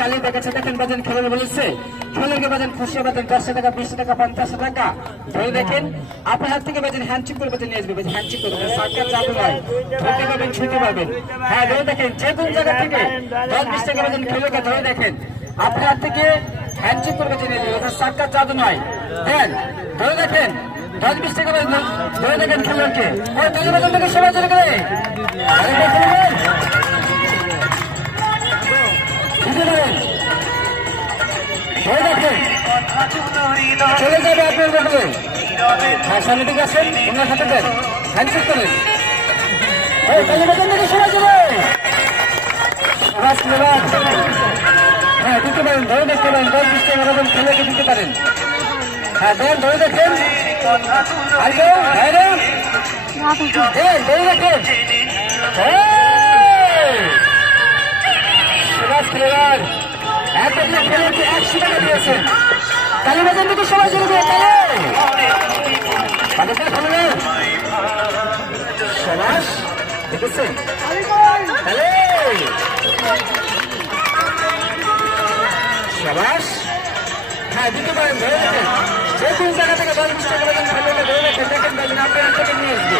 চালিয়ে দেখেছে, দেখেন বাজেন খেলার বলেছে, খেলাকে বাজেন খুশি বাজেন 10 টাকা 20 টাকা 50 টাকা ধরে দেখেন, আপনার হাত থেকে বাজেন হ্যান্ডশেক করে বাজেন নিয়ে আসবে, বাজেন হ্যান্ডশেক করবেন, সরকার জাদু নয়, ধরতে পারবেন ছুটি পাবেন। হ্যাঁ ধরে দেখেন, যে কোন জায়গা থেকে 10-20 টাকা বাজেন খেলোকে ধরে দেখেন, আপনার হাত থেকে হ্যান্ডশেক করে বাজেন নিয়ে আসবে, সরকার জাদু নয়। দেন ধরে দেখেন 10-20 টাকা বাজেন ধরে দেখেন খেলোকে, ওই ধরে বাজেন থেকে সবাই চলে গেলে আরে খেলবেন চলে যাবে আপনার ব্যাপারে। হ্যাঁ সামনে দিকে আসেন, ওনার হাতে দেন, হ্যান্ডশেক করেন, হ্যাঁ দিতে পারেন, ধরে দেখতে পারেন, 10-20 টাকা মতন খেলেকে দিতে পারেন। হ্যাঁ দেন ধরে দেখেন, ধরে দেখেন খেলোয়াড় একদম খেলোয়াড়কে 100 টাকা দিয়েছেন, তাহলে বাজার থেকে সবাই চলে যাবে, সবাস দেখেছেন সবাস। হ্যাঁ দিতে পারেন, ধরে দেখেন, যে কোন জায়গা থেকে 10-20 টাকা বাজার খেলোয়াড়কে ধরে দেখেন, দেখেন বাজার আপনার থেকে নিয়ে আসবে।